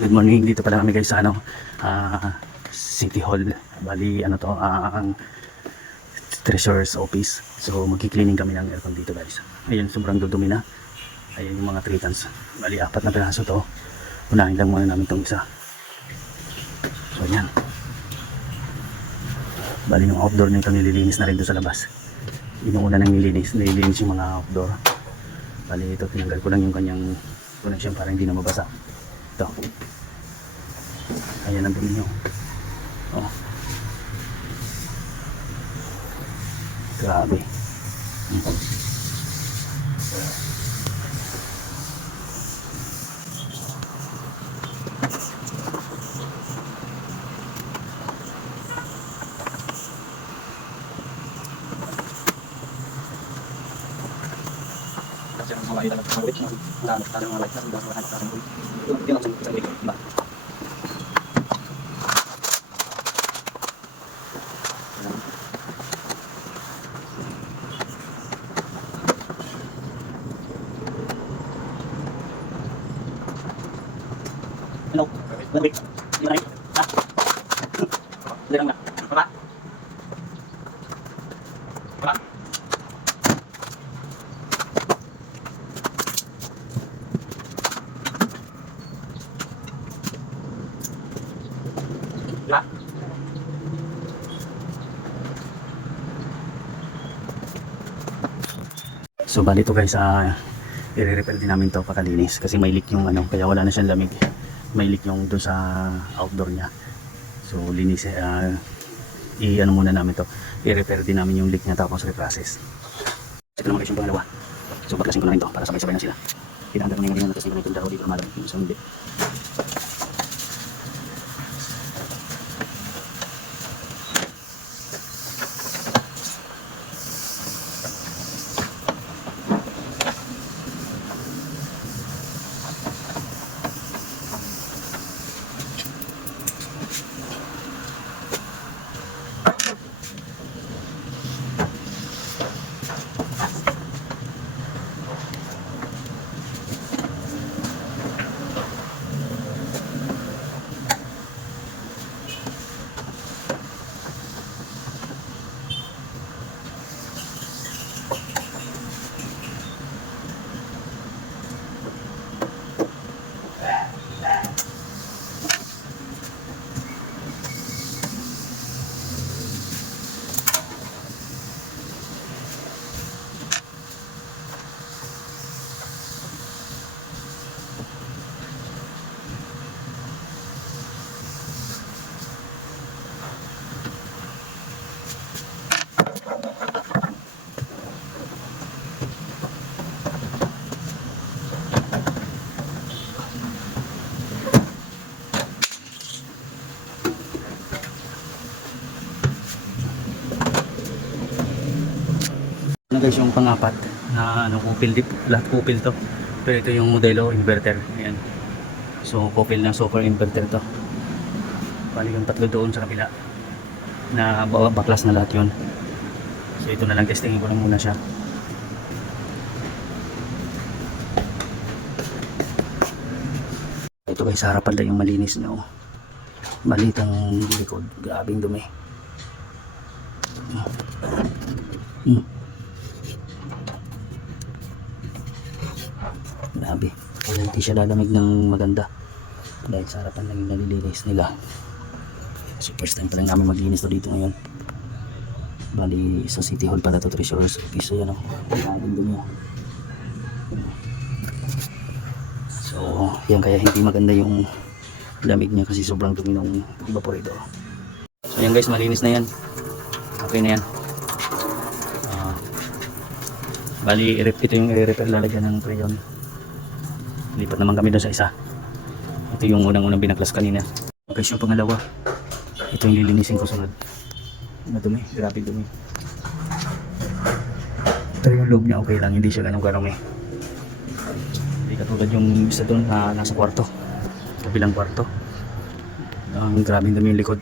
Good morning, dito pala kami guys sa City Hall. Bali ano to, ang Treasurer's Office. So magki-cleaning kami ng aircon dito guys. Ayun, sobrang dudumi na. Ayun yung mga tritons. Bali 4 na piraso to. Unahin lang muna namin tong isa. So yan. Bali yung outdoor nito nililinis na rin doon sa labas. Inuuna nang nililinis yung mga outdoor. Bali ito, tinanggal ko lang yung kanyang connection para hindi na mabasa. Ito. Ayan ang dumi nyo. Oh. Grabe. Kasi ang mga light na ulit, mga light na mga light na ulit. Ito lang sa likod ba? Hello. Lamig. Lamig. Ah. Lamig na. Papa. Papa. Diba? So bali to guys, i-repair din namin to pakalinis kasi may leak yung kaya wala na siyang lamig. May leak yung doon sa outdoor niya. So linis, i-ano muna namin to, i-repair din namin yung leak niya tapos reprocess. Ito naman guys yung pangalawa. So baklasin ko na rin to para sabay-sabay na sila. Pinahanda ko na yung mga natas nila itong daro dito malamig yung sa hindi. Guys yung pang-apat na kupil, lahat kupil to, pero ito yung modelo inverter. Ayan, so kupil ng super inverter to. Bali yung tatlo doon sa kabila na baklas na lahat yun. So ito na lang, testingin ko lang muna siya. Ito guys, sa harapan lang yung malinis nyo. Bali itong likod, grabing dumi. Grabe, kaya hindi siya lalamig ng maganda dahil sa harapan lang yung nalilinis nila. So first time pa lang namin maglinis to dito ngayon. Bali sa City Hall pala to, Treasurer's Office. So yan o, maraming dumi. So yan, kaya hindi maganda yung lamig niya kasi sobrang dumi ng evaporator. So yan guys, malinis na yan, okay na yan. Bali ito yung i-repair, lalagyan ng crayon. Lipat naman kami doon sa isa. Ito yung unang binaklas kanina. Okay, yung pangalawa, ito yung lilinisin ko sunod. Madumi, grabe dumi. Ito yung loob niya, okay lang, hindi siya ganun karami. Hindi katulad yung isa doon na nasa kwarto, kabilang kwarto. Ang grabing dumi yung likod.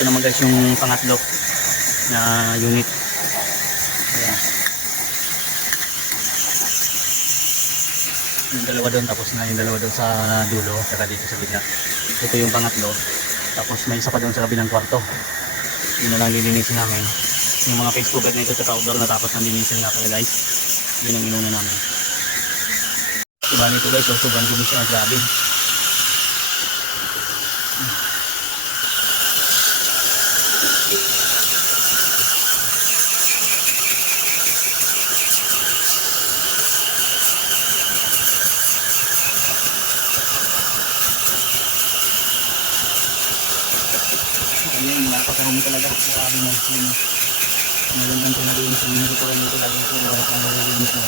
Ito naman guys yung pangatlo na unit. Ayan. Yung dalawa doon, tapos na yung dalawa doon sa dulo, saka dito sa gitna. Ito yung pangatlo. Tapos may isa pa doon sa kabilang kwarto. Yun na lang lilinisin namin. Yung mga face cover na ito sa outdoor natapos ng linisin nga pala guys. Yun ang inuna namin. Diba nito guys, so sobrang dumi siya, grabe. Ayan, napakaroon talaga. Grabe na. Ngayon lang ito nalinis. Ang hindi ko rin ito lagi ito. Wala kang nalinis na.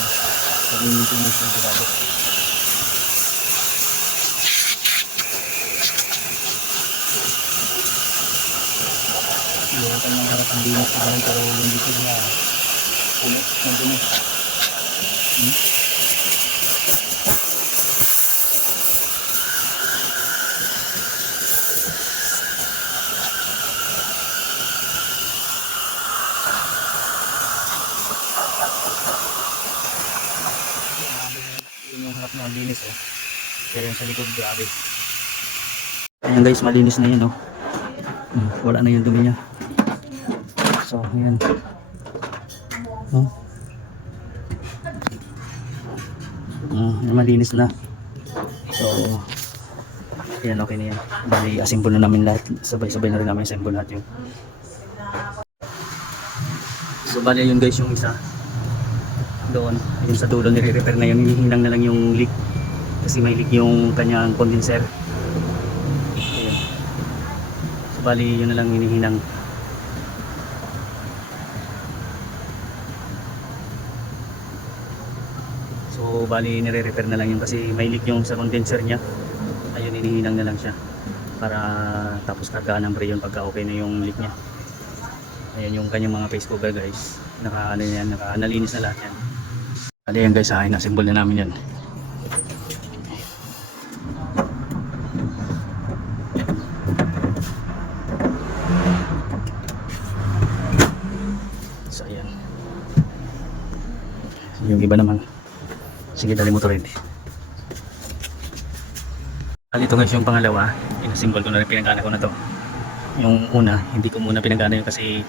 Pag-inis ito ng grabe. Wala kang nangharap ang dinis na rin. Pero yung dito niya ulit na dumi. Yun yung harap na linis oh. Pero yung sa likod grabe. Ayan guys, malinis na yun oh. Wala na yung dumi niya. So ayan oh. Malinis na. So ayan, okay na yan. Bali assemble na namin lahat. Sabay-sabay na rin namin assemble lahat yun. So bali yun guys, yung isa doon, yung sa dulo nire-repair na yun, hinihinang na lang yung leak kasi may leak yung kanyang condenser. Ayan. So bali yun na lang hinihinang. So bali nire-repair na lang yun kasi may leak yung sa condenser niya. Ayun, hinihinang na lang siya para tapos kargaan ng brayon pagka okay na yung leak niya. Ayan yung kanyang mga face cover guys, nalinis na lahat yan. Ayan guys, na-assemble na namin yan. So ayan. Yung iba naman, sige dali mo to rin. Ito guys yung pangalawa, in-assemble ko na rin, pinagana ko na to. Yung una, hindi ko muna pinagana yun kasi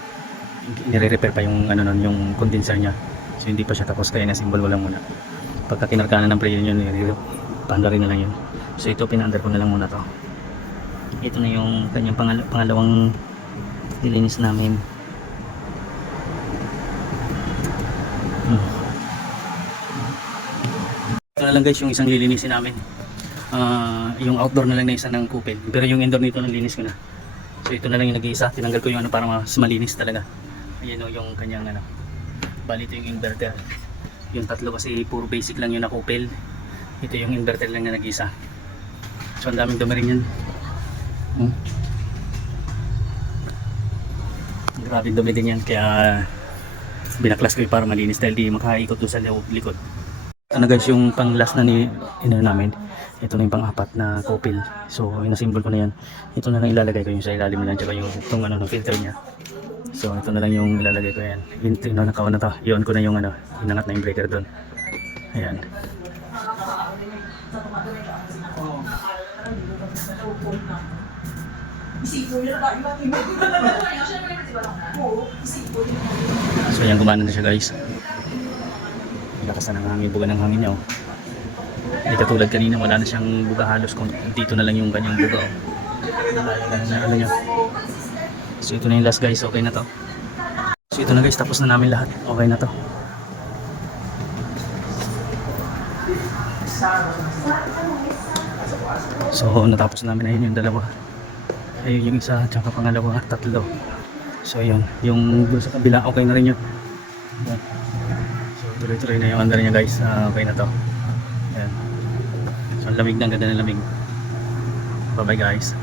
nire-repair pa yung ano nun, yung condenser niya. So hindi pa siya tapos kaya na-symbol ko lang muna. Pagka kinarkanan ng pre yun, paanda rin na lang yun. So ito pinaandar ko na lang muna to. Ito na yung kanyang pangalawang nilinis namin. Ito na lang guys yung isang lilinisin namin. Yung outdoor na lang na isa ng kupil. Pero yung indoor nito nalinis ko na. So ito na lang yung nag-iisa. Tinanggal ko yung ano para mas malinis talaga. Ayan o yung kanyang ano. Bali ito yung inverter. Yung tatlo kasi puro basic lang yung nakupil. Ito yung inverter lang na nag-isa. So ang daming dumi rin yan. Grabe dumi din yan. Kaya binaklas ko yung para malinis dahil di makaikot doon sa likod. Ito na guys yung pang last na namin. Ito na yung pang-apat na kupil. So inasimbol ko na yan. Ito na lang ilalagay ko yung sa ilalim lang. Tsaka yung itong ano, ng filter niya. So ito na lang yung ilalagay ko yan. Yung nakawan na to. Iyon ko na yung ano, inangat na yung breaker doon. Ayan. So ayan, gumana na siya guys. Lakas na ng hangin, buga ng hangin niya oh. Hindi katulad kanina, wala na siyang buga halos. Dito na lang yung kanyang buga oh. Ano niya. So ito na yung last guys, okay na to. So ito na guys, tapos na namin lahat. Okay na to. So natapos namin, ayun yung dalawa. Ayun yung isa, tsaka pangalawa, tatlo. So ayun, yung sa kabila, okay na rin yun. So tuloy-tuloy na yung under niya guys, okay na to. Ayan. So lamig na, ganda na lamig. Bye bye guys.